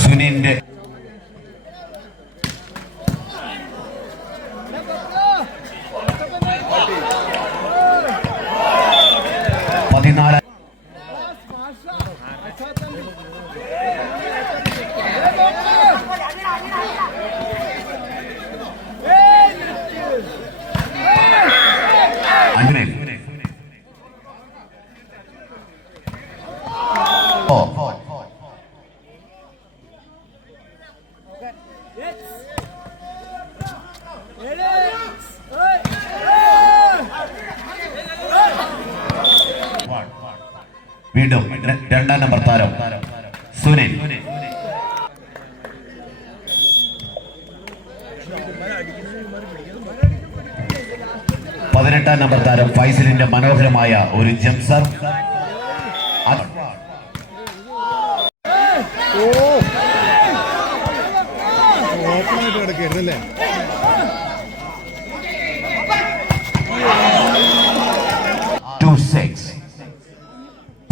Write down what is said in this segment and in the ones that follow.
സുനിന്റെ 14 വീണ്ടും രണ്ടാം നമ്പർ താരം സുനിൽ. പതിനെട്ടാം നമ്പർ താരം ഫൈസലിന്റെ മനോഹരമായ ഒരു ജംസർ.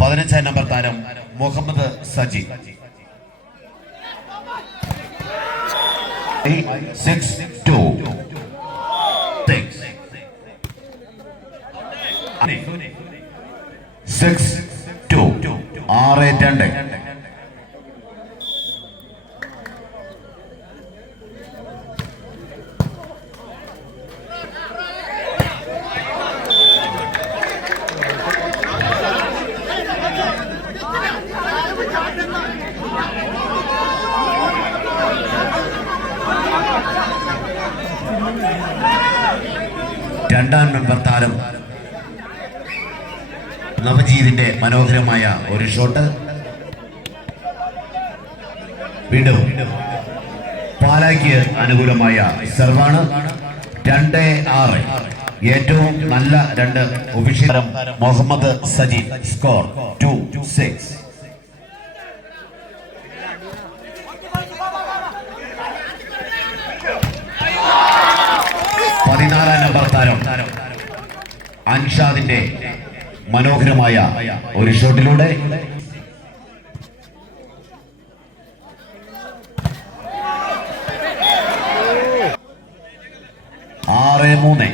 പതിനഞ്ചാം നമ്പർ താരം മുഹമ്മദ് സജി. 6-2 6-2 രണ്ടാം നമ്പർ താരം നവജീതിന്റെ മനോഹരമായ ഒരു ഷോട്ട്. വീണ്ടും പാലായ്ക്ക് അനുകൂലമായ സർവാണ്. 2-6 ഏറ്റവും നല്ല രണ്ട് official. Muhammad Sajeed. Score 2-6. 14 number താരം അൻഷാദിന്റെ മനോഹരമായ ഒരു ഷോട്ടിലൂടെ 6-3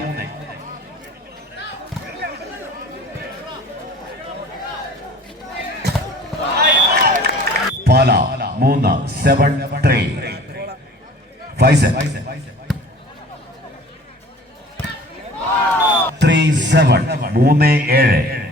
പാല 3-7-3 ഫൈസൽ 3-7 3-7.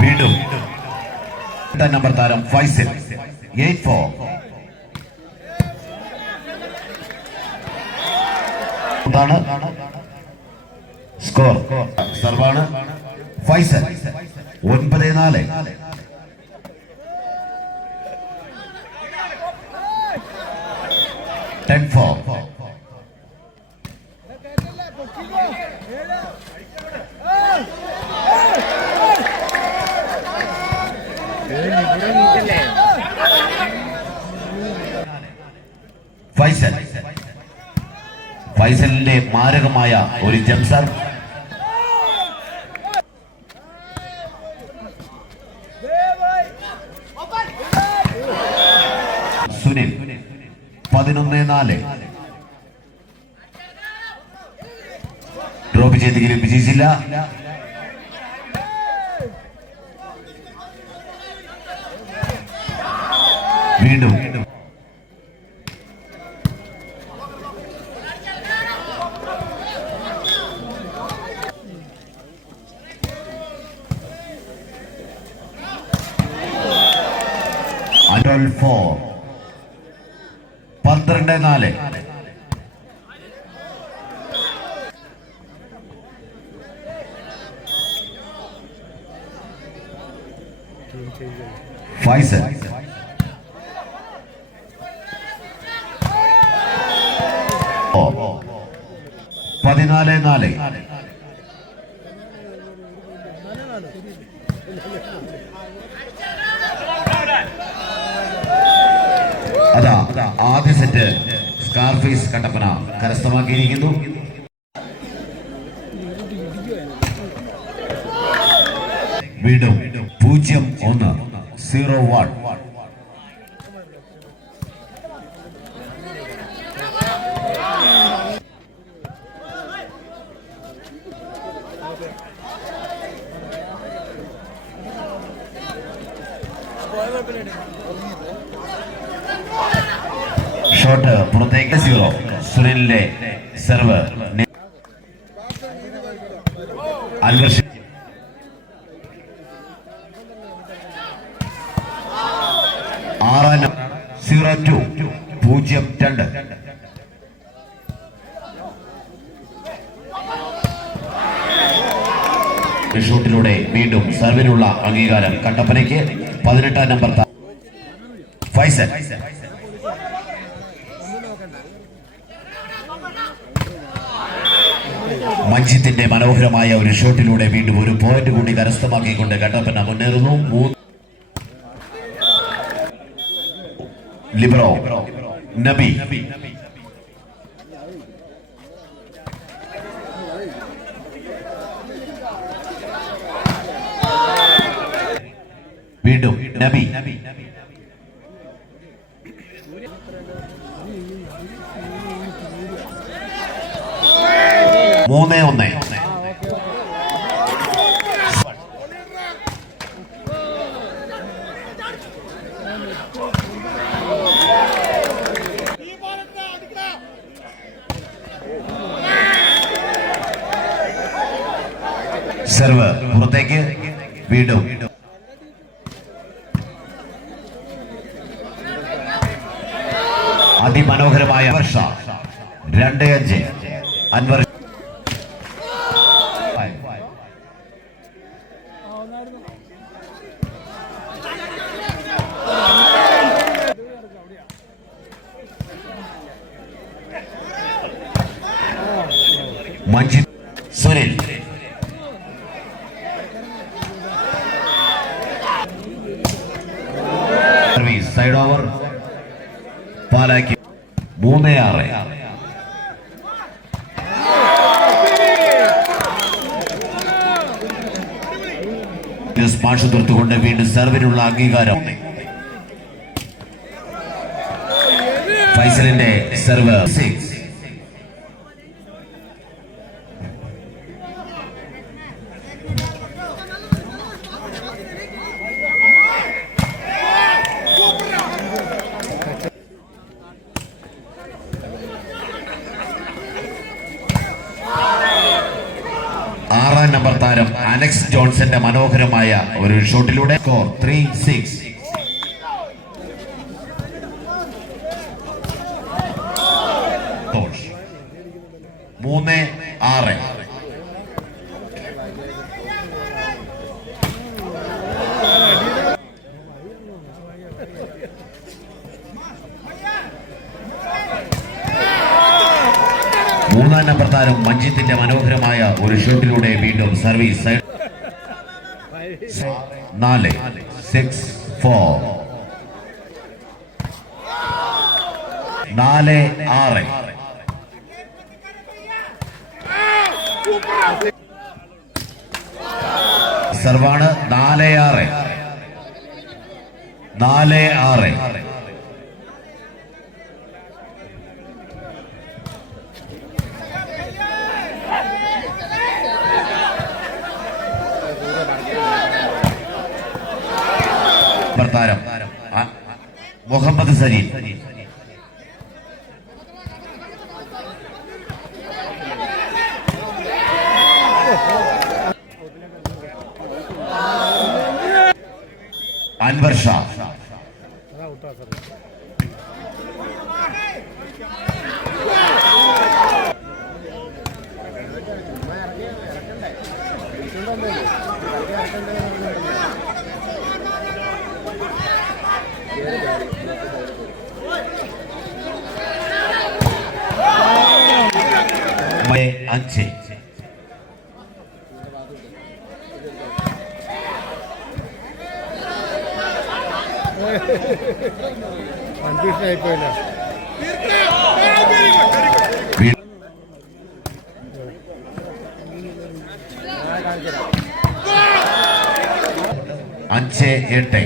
വീണ്ടും രണ്ടാം നമ്പർ താരം ഫൈസൽ 8-4. സ്കോർ സർവാണ്. ഫൈസൽ 9-4. ഫൈസലിന്റെ മാരകമായ ഒരു ജംസർ. സുനിൽ 11-4. ഡ്രോപ്പ് ചെയ്തെങ്കിലും വിജയിച്ചില്ല. വീണ്ടും Adol 4 12-4. ഫൈസൽ ഓ 14-4. അതാ ആദ്യ സെറ്റ് സ്കാർഫേസ് കട്ടപ്പന കരസ്ഥമാക്കിയിരിക്കുന്നു. വീണ്ടും 0-1 0-1. ഷോട്ട് പുറത്തേക്ക് 0. സുനിലിന്റെ സെർവ് അൻവർ 0-2 0-2. ഷോട്ടിലൂടെ വീണ്ടും സർവിനുള്ള അംഗീകാരം കട്ടപ്പനയ്ക്ക്. 18-ാം നമ്പർ ഫൈസൽ മഞ്ജിത്തിന്റെ മനോഹരമായ ഒരു ഷോട്ടിലൂടെ വീണ്ടും ഒരു പോയിന്റ് കൂടി കരസ്ഥമാക്കിക്കൊണ്ട് കട്ടപ്പന മുന്നേറുന്നു. ലിബറോ നബി വീണ്ടും നബി 3-1. സെർവ് പുറത്തേക്ക് വീണ്ടും അതിമനോഹരമായ വർഷ 2-5 അൻവർ മഞ്ജിത് സുനിൽ സൈഡ് ഓവർ പാലാക്കി 3-6. സ്മാഷ് തീർത്തുകൊണ്ട് വീണ്ടും സെർവിനുള്ള അംഗീകാരം. ഫൈസലിന്റെ സെർവ് 6. നമ്പർ താരം അലക്സ് ജോൺസന്റെ മനോഹരമായ ഒരു ഷോട്ടിലൂടെ സ്കോർ 3-6. മൂന്ന് 6. മൂന്നാം നമ്പർ താരം മഞ്ജിത്തിന്റെ മനോഹരമായ ഒരു ഷോട്ടിലൂടെ വീണ്ടും സർവീസ് 4-6-4 4-6. സർവാണ് 4-6 4-6. താരം മുഹമ്മദ് സലീം. അൻവർ ഷാ. അഞ്ച്. അഞ്ച് 8.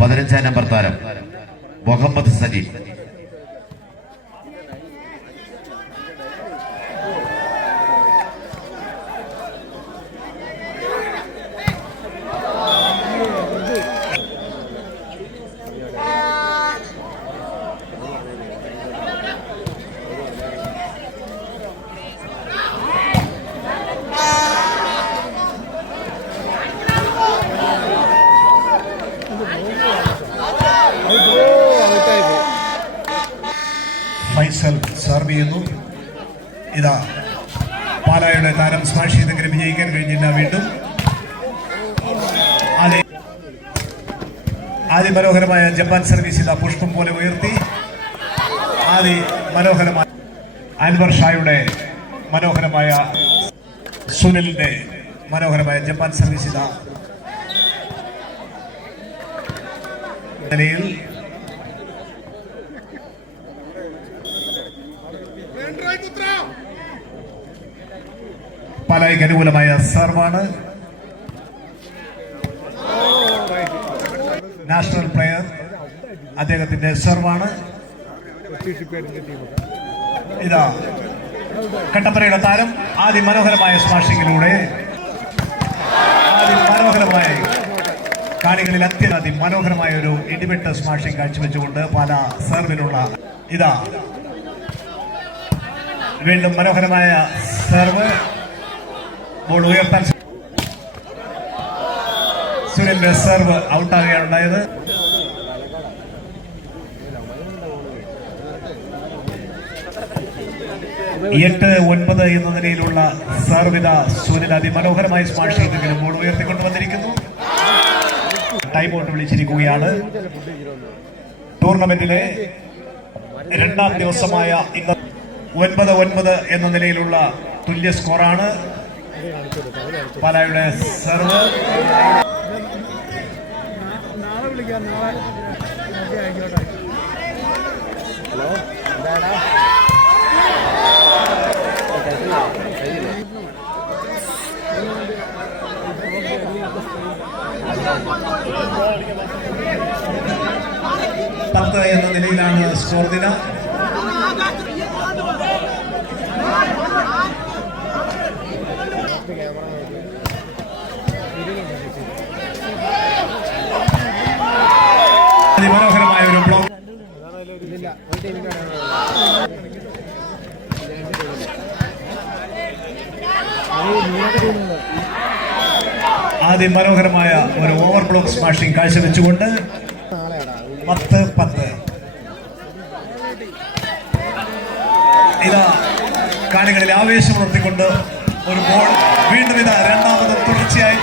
15 നമ്പർ താരം മുഹമ്മദ് സലീം. ഫൈസൽ സർവ് ചെയ്യുന്നു. ഇതാ പാലായുടെ താരം സ്മാഷ് ചെയ്തെങ്കിലും വിജയിക്കാൻ കഴിഞ്ഞില്ല. വീണ്ടും അതിമനോഹരമായ ജപ്പാൻ സർവീസ് ഇതാ പുഷ്പം പോലെ ഉയർത്തി. അതിമനോഹരമായ അൻവർ ഷായുടെ മനോഹരമായ സുനിലിന്റെ മനോഹരമായ ജപ്പാൻ സർവീസ് ഇതാ നിലയിൽ പാലായ്ക്ക് അനുകൂലമായ സർവാണ്. നാഷണൽ പ്ലെയർ അദ്ദേഹത്തിന്റെ സർവാണ്. ഇതാ കട്ടപ്പനയുടെ താരം അതിമനോഹരമായ സ്മാഷിങ്ങിലൂടെ അതിമനോഹരമായ കാണികളിൽ അതിമനോഹരമായ ഒരു ഇടിവെട്ട് സ്മാഷിംഗ് കാഴ്ചവെച്ചുകൊണ്ട് പല സെർവിലുള്ള ഇതാ വീണ്ടും മനോഹരമായ സെർവ്. ബോൾ ഉയർത്താൻ സുനിലിന്റെ സെർവ് ഔട്ടാകുകയാണ് ഉണ്ടായത്. എട്ട് 9 എന്ന നിലയിലുള്ള സർവിത സുനിൽ അതിമനോഹരമായി സ്മാഷ് ചെയ്തെങ്കിലും ബോൾ ഉയർത്തിക്കൊണ്ടുവന്നിരിക്കുന്നു. ടൈം ഔട്ട് വിളിച്ചിരിക്കുകയാണ്. ടൂർണമെന്റിലെ 2ാം ദിവസമായ ഇന്ന് 9-9 എന്ന നിലയിലുള്ള തുല്യ സ്കോറാണ്. പാലായുടെ സെർവ് പത്ത് എന്ന നിലയിലാണ് സ്കോർ നില. അതിമനോഹരമായ ഒരു ബ്ലോക്ക്. അതിമനോഹരമായ ഒരു ഓവർ ബ്ലോക്ക് സ്മാഷിംഗ് കാഴ്ചവെച്ചുകൊണ്ട് 10-10. ഇതാ കാണികളിൽ ആവേശം ഉണർത്തിക്കൊണ്ട് ഒരു ബോൾ വീണ്ടും ഇതാ രണ്ടാമത് തുടർച്ചയായി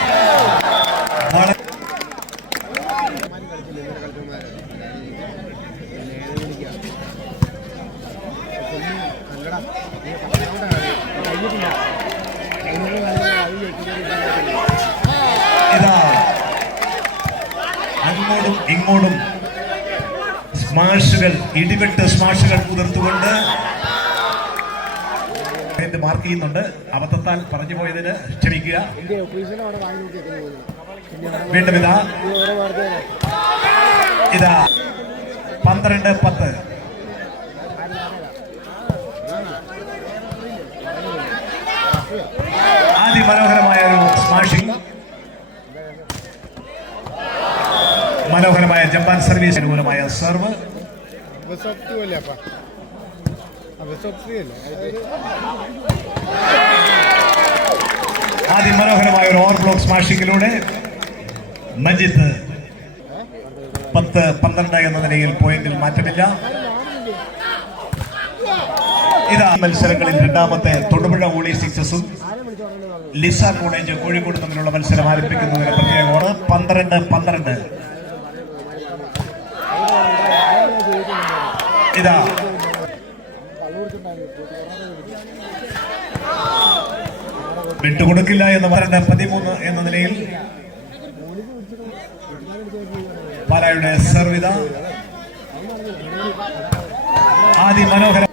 ഇതാ അങ്ങോട്ടും ഇങ്ങോട്ടും സ്മാഷുകൾ ഇടിവെട്ട് സ്മാഷുകൾ ഉതിർത്തുകൊണ്ട് മാർക്ക് ചെയ്യുന്നുണ്ട്. അബദ്ധത്താൽ പറഞ്ഞു പോയതിന് ക്ഷമിക്കുക. വീണ്ടും ഇതാ 12-10. അതിമനോഹരമായ ഒരു സ്മാഷിംഗ്. മനോഹരമായ ജപ്പാൻ സർവീസ് അനുകൂലമായ സർവ്. ആദ്യം മനോഹരമായ ഒരു ഓവർ ബ്ലോക്ക് സ്മാഷിങ്ങിലൂടെ മഞ്ജിത്ത് 10-12 എന്ന നിലയിൽ പോയിന്റിൽ മാറ്റമില്ല. ഇതാ മത്സരങ്ങളിൽ രണ്ടാമത്തെ തൊടുപുഴ വോളി സിക്സസും ലിസാൻ കോളേജ് കോഴിക്കോട് തമ്മിലുള്ള മത്സരം ആരംഭിക്കുന്നതിന് പ്രത്യേക ഓവർ. 12-12. ഇതാ വിട്ടുകൊടുക്കില്ല എന്ന് പറഞ്ഞ 13 എന്ന നിലയിൽ പാലായുടെ സർവിത. ആദ്യ മനോഹരം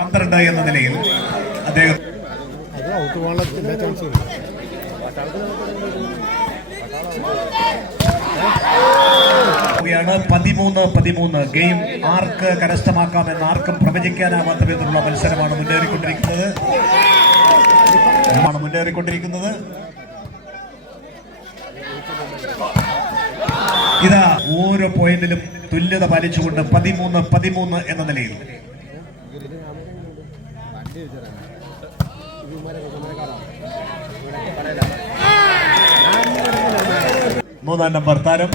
12 എന്ന നിലയിൽ അദ്ദേഹം 13-13. ഗെയിം ആർക്ക് കരസ്ഥമാക്കാമെന്ന് ആർക്കും പ്രവചിക്കാനാവാത്ത വിധത്തിലുള്ള മത്സരമാണ് മുന്നേറിക്കൊണ്ടിരിക്കുന്നത്. ഇതാ ഓരോ പോയിന്റിലും തുല്യത പാലിച്ചുകൊണ്ട് 13-13 എന്ന നിലയിൽ. മൂന്നാം നമ്പർ താരം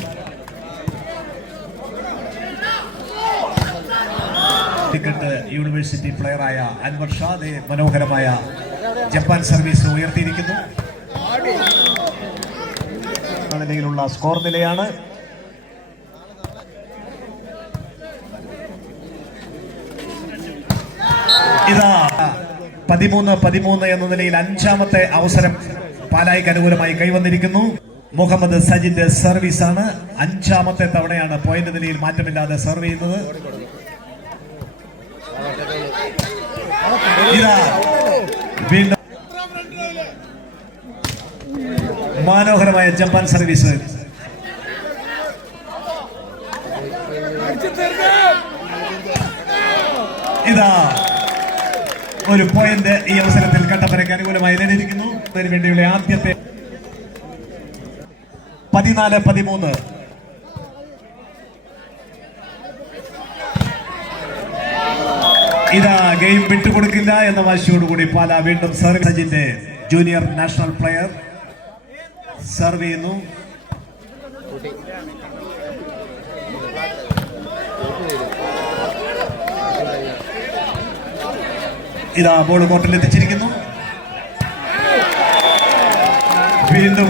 യൂണിവേഴ്സിറ്റി പ്ലെയറായ അൻവർ ഷാ മനോഹരമായ ജപ്പാൻ സർവീസ് ഉയർത്തിയിരിക്കുന്നു. നിലയിലുള്ള സ്കോർ നിലയാണ്. ഇതാ 13-13 എന്ന നിലയിൽ അഞ്ചാമത്തെ അവസരം പാലായിക്ക് അനുകൂലമായി കൈവന്നിരിക്കുന്നു. മുഹമ്മദ് സജിന്റെ സർവീസാണ്. അഞ്ചാമത്തെ തവണയാണ് പോയിന്റ് നിലയിൽ മാറ്റമില്ലാതെ സർവ് ചെയ്യുന്നത്. ഇതാ വീണ്ടും മനോഹരമായ ജപ്പാൻ സർവീസ്. ഇതാ ഒരു പോയിന്റ് ഈ അവസരത്തിൽ കട്ടപ്പനയ്ക്ക് അനുകൂലമായി നേടിയിരിക്കുന്നു. അതിനുവേണ്ടിയുള്ള ആദ്യത്തെ 14-13. ഇതാ ഗെയിം വിട്ടുകൊടുക്കില്ല എന്ന വാശിയോടുകൂടി പാല വീണ്ടും സർവ്. സജിന്റെ ജൂനിയർ നാഷണൽ പ്ലെയർ സർവ് ചെയ്യുന്നു. ഇതാ ബോൾ കോർട്ടിൽ എത്തിച്ചിരിക്കുന്നു. വീണ്ടും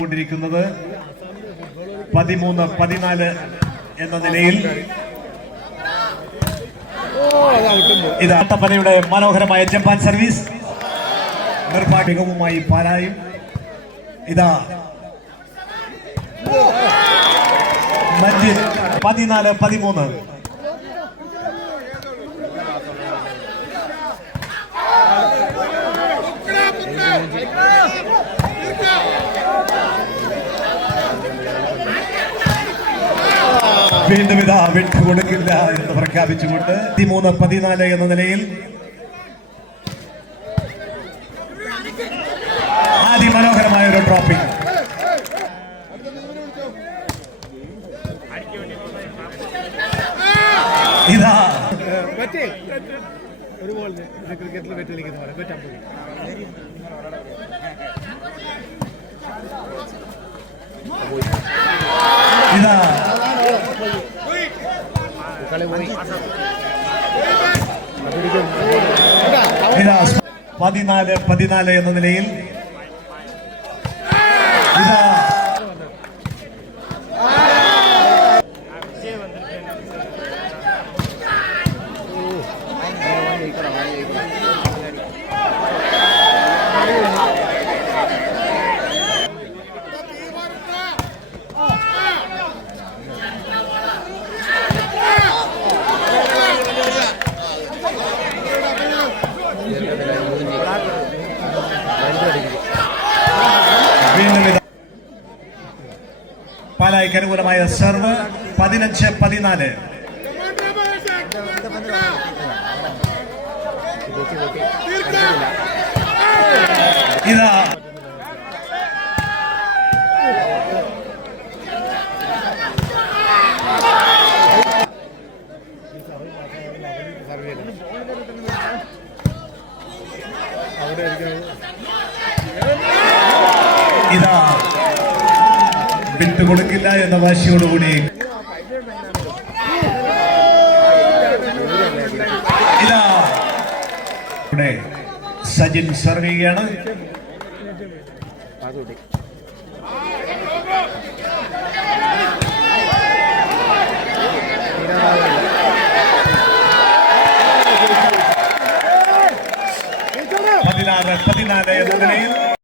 കൊണ്ടിരിക്കുന്നത് 13-14 എന്ന നിലയിൽ. ഇതാ കട്ടപ്പനയുടെ മനോഹരമായ ജപ്പാൻ സർവീസ്. നിർഭാഗ്യവുമായി പാലായും. ഇതാ മഞ്ജിത്ത് 14-13. വീണ്ടും ഇതാ വിട്ടുകൊടുക്കില്ല എന്ന് പ്രഖ്യാപിച്ചുകൊണ്ട് 13-14 എന്ന നിലയിൽ അതിമനോഹരമായ ഒരു ഡ്രോപ്പിംഗ്. ഇതാ ഒരു ബോൾ ക്രിക്കറ്റിൽ വെച്ച് കളിക്കുന്ന ഇതാ ഇതാ 14-14 എന്ന നിലയിൽ. ഇതാ പാലായിക്ക് അനുകൂലമായ സർവ്. 15-14. ഇതാ ഇതാ വിട്ടുകൊടുക്കില്ല എന്ന വാശിയോടുകൂടി ഇതാ ഇവിടെ സജിൻ സർവ് ചെയ്യുകയാണ്. പതിനാറ് എന്ന നിലയിൽ